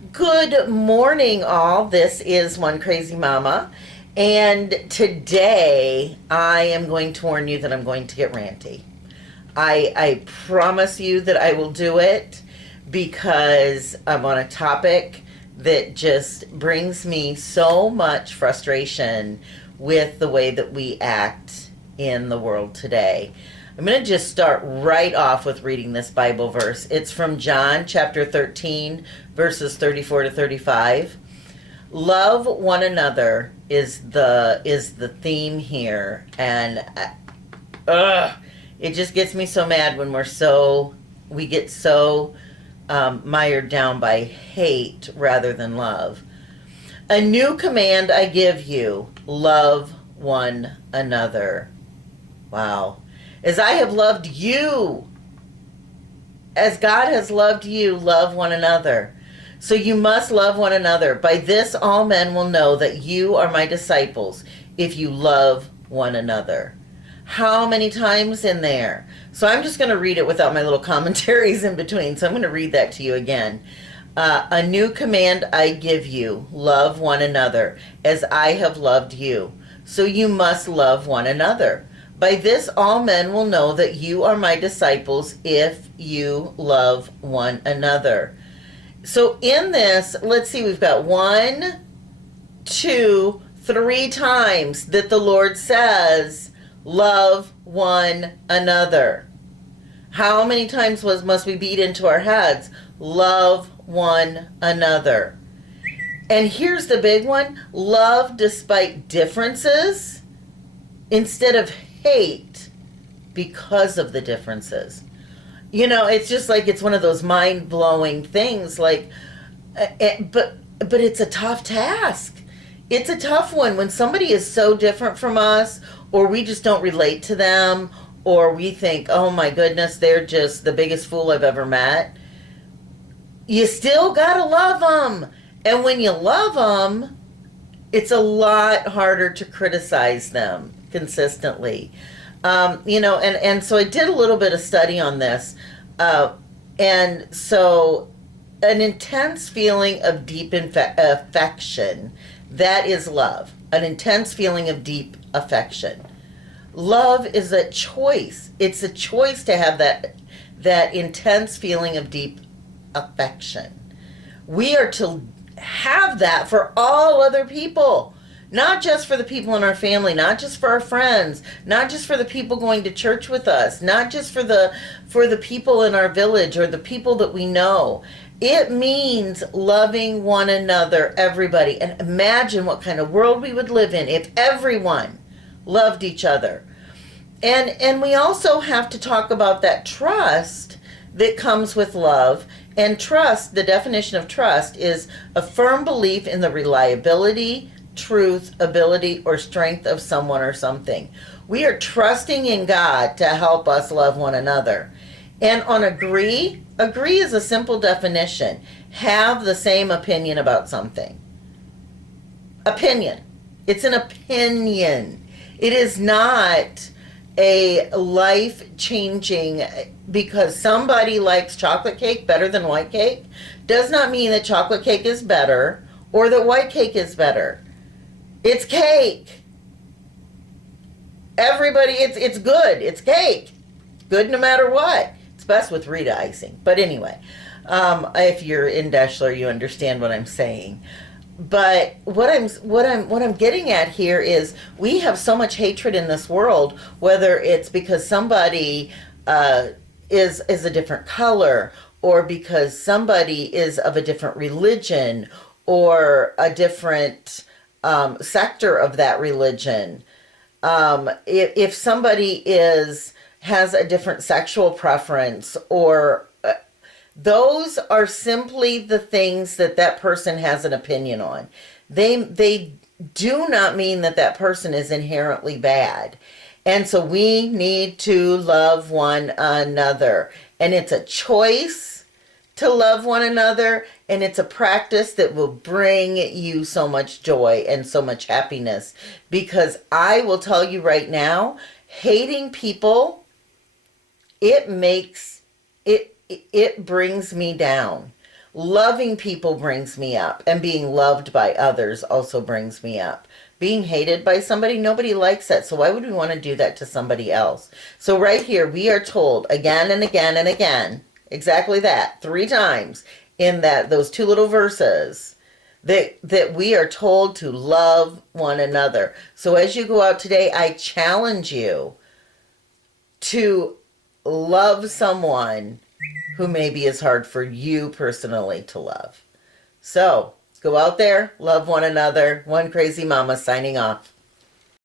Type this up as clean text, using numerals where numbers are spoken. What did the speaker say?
Good morning, all. This is One Crazy Mama, and today I am going to warn you that I'm going to get ranty. I promise you that I will do it because I'm on a topic that just brings me so much frustration with the way that we act in the world today. I'm going to just start right off with reading this Bible verse. It's from John chapter 13, verses 34 to 35. Love one another is the theme here, and it just gets me so mad when we get so mired down by hate rather than love. A new command I give you: love one another. Wow. As I have loved you, as God has loved you, love one another. So you must love one another. By this all men will know that you are my disciples, if you love one another. How many times in there? So I'm just going to read it without my little commentaries in between. So I'm going to read that to you again. A new command I give you: love one another, as I have loved you. So you must love one another. By this all men will know that you are my disciples, if you love one another. So in this, let's see, we've got 1, 2, 3 times that the Lord says, love one another. How many times must we beat into our heads? Love one another. And here's the big one: love despite differences instead of hate because of the differences. You know, it's just like, it's one of those mind-blowing things, like, but it's a tough task. It's a tough one when somebody is so different from us, or we just don't relate to them, or we think, oh my goodness, they're just the biggest fool I've ever met. You still gotta love them. And when you love them, it's a lot harder to criticize them consistently. And so I did a little bit of study on this. And so an intense feeling of deep affection, that is love. An intense feeling of deep affection. Love is a choice. It's a choice to have that intense feeling of deep affection. We are to have that for all other people. Not just for the people in our family, not just for our friends, not just for the people going to church with us, not just for the people in our village or the people that we know. It means loving one another, everybody. And imagine what kind of world we would live in if everyone loved each other. And we also have to talk about that trust that comes with love. And trust, the definition of trust, is a firm belief in the reliability, truth, ability, or strength of someone or something. We are trusting in God to help us love one another. And on agree is a simple definition: have the same opinion about something. Opinion. It's an opinion. It is not a life-changing, because somebody likes chocolate cake better than white cake does not mean that chocolate cake is better or that white cake is better. It's cake. Everybody, it's good. It's cake. Good no matter what. It's best with Rita icing. But anyway, if you're in Deshler, you understand what I'm saying. But what I'm getting at here is, we have so much hatred in this world, whether it's because somebody is a different color, or because somebody is of a different religion, or a different sector of that religion. If somebody has a different sexual preference, or those are simply the things that person has an opinion on. They do not mean that person is inherently bad. And so we need to love one another. And it's a choice to love one another, and it's a practice that will bring you so much joy and so much happiness. Because I will tell you right now, hating people, it brings me down. Loving people brings me up, and being loved by others also brings me up. Being hated by somebody, nobody likes that. So why would we want to do that to somebody else? So right here, we are told again and again and again, exactly that, 3 times in those 2 little verses, that we are told to love one another. So as you go out today, I challenge you to love someone who maybe is hard for you personally to love. So go out there, love one another. One Crazy Mama signing off.